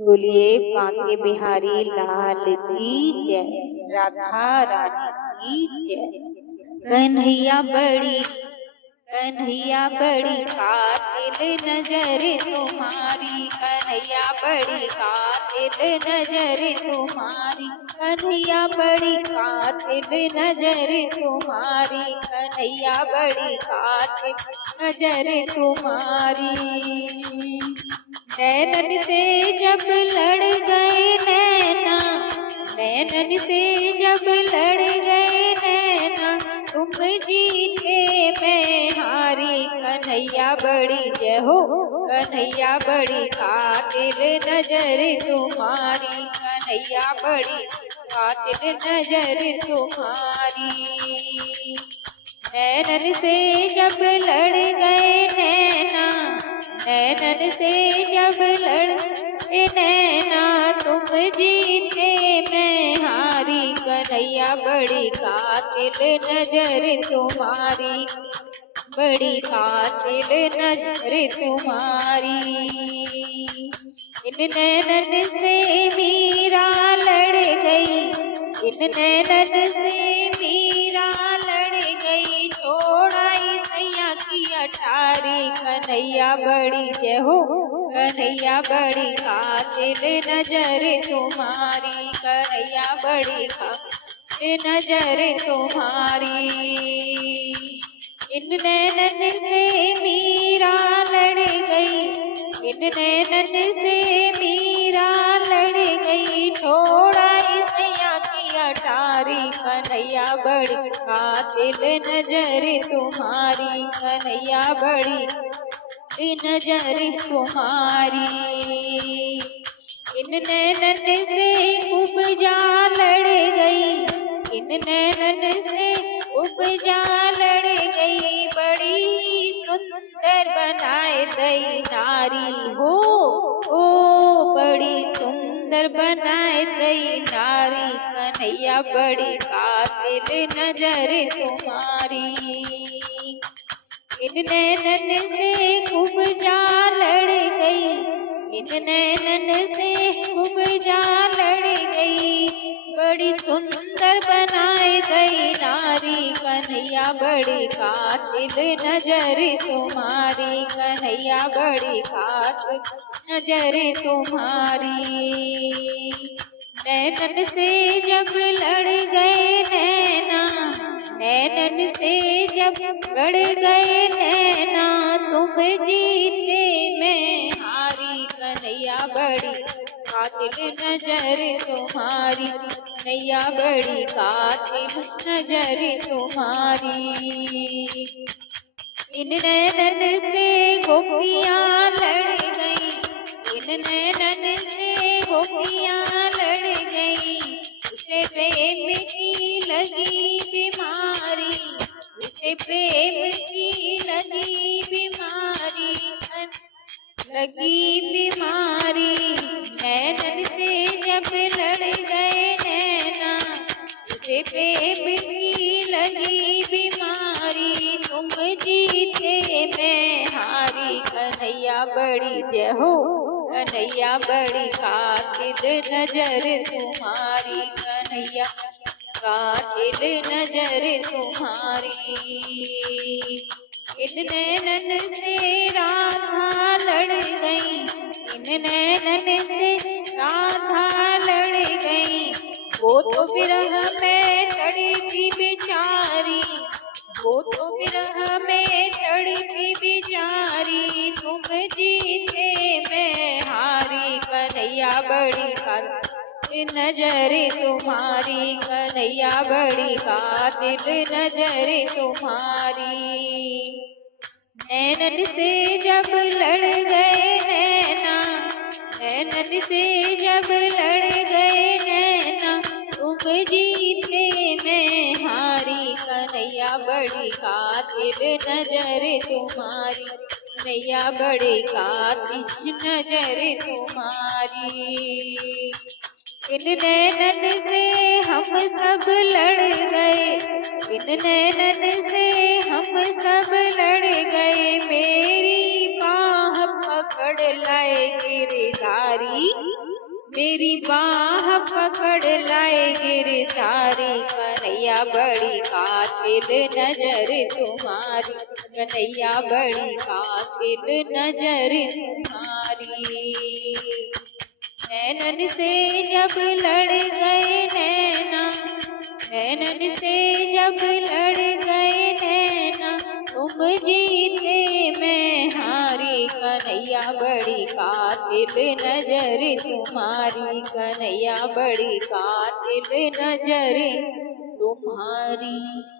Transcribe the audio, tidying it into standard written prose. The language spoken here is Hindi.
बोलिए बांके बिहारी लाल की जय, राधा रानी की जय। कन्हैया बड़ी कातिल नजर तुम्हारी, कन्हैया बड़ी कातिल नजर तुम्हारी, कन्हैया बड़ी कातिल नजर तुम्हारी, कन्हैया बड़ी कातिल नजर तुम्हारी। नैनन से जब लड़ गए नैना, नैनन से जब लड़ गए नैना, तुम जीते मैं हारी, कन्हैया बड़ी जय हो, कन्हैया बड़ी कातिल नजर तुम्हारी, कन्हैया बड़ी कातिल नजर तुम्हारी। नैनन से जब लड़ गए नैना, नैनन से जब लड़ नैना, तुम जीते मैं हारी, कन्हैया बड़ी कातिल नजर तुम्हारी, बड़ी कातिल नजर तुम्हारी। इन नैनन से मीरा लड़ गई, इन नैनन से मीरा लड़ गई, छोड़ाई सैया की अटारी, कन्हैया बड़ी जय हो, कन्हैया बड़ी कातिल नजर तुम्हारी, कन्हैया बड़ी कातिल नजर तुम्हारी। इन नैनन से मीरा लड़ गई, इन नैनन से मीरा लड़ गई, छोड़ाई सैया की अटारी, कन्हैया बड़ी कातिल नजर तुम्हारी, कन्हैया बड़ी नजर तुम्हारी। इन नैनन से उपजा लड़ गई, इन नैनन से उपजा लड़ गई, बड़ी सुंदर बनाए दई नारी हो, ओ बड़ी सुंदर बनाए दई नारी, कन्हैया बड़ी कातिल नजर तुम्हारी। इन नैनन से उपजा लड़ गई, इन नैनन से उपजा लड़ गई, बड़ी सुंदर बनाए गई नारी, कन्हैया बड़ी कातिल नजर तुम्हारी, कन्हैया बड़ी कातिल नजर तुम्हारी। नैनन से जब लड़ गए नैना, नैनन से जब लड़ गए नैना, तुम जीते मैं हारी, कन्हैया बड़ी कातिल नजर तुम्हारी, कन्हैया बड़ी कातिल नजर तुम्हारी। इन नैनन से गोपियाँ लड़ गई, इन नैनन से गोपियाँ लड़ गई, उसे प्रेम की लगी बीमारी, उसे प्रेम की लगी बीमारी, लगी बीमारी। नैनन से जब लड़ गए नैना, उसे प्रेम की लगी बीमारी, तुम जीते मैं हारी, कन्हैया बड़ी जय हो, कन्हैया बड़ी कातिल नजर तुम्हारी, कन्हैया कातिल नजर तुम्हारी। इन नैनन से राधा लड़ गई, इन नैनन से राधा लड़ गई, वो तो विरह में तड़पी बेचारी, वो तो विरह में तड़पी बेचारी, तुम जीते मैं हारी, कन्हैया बड़ी कातिल नजर तुम्हारी, कन्हैया बड़ी कातिल नजर तुम्हारी। नैनन से जब लड़ गए नैना, नैनन से जब लड़ गए नैना, तुम जीते मैं हारी, कन्हैया बड़ी कातिल नजर तुम्हारी, कन्हैया बड़ी कातिल नजर तुम्हारी। इन नैनन से हम सब लड़ गए, इन नैनन से हम सब लड़ गए, मेरी बाह पकड़ लाए गिरधारी, मेरी बाह पकड़ लाए गिरधारी, कन्हैया बड़ी कातिल नजर तुम्हारी, कन्हैया बड़ी कातिल नजर तुम्हारी। नैनन से जब लड़ गए नैना, नैनन से जब लड़ गए नैना, तुम जीते मैं हारी, कन्हैया बड़ी कातिल नजर तुम्हारी, कन्हैया बड़ी कातिल नजर तुम्हारी।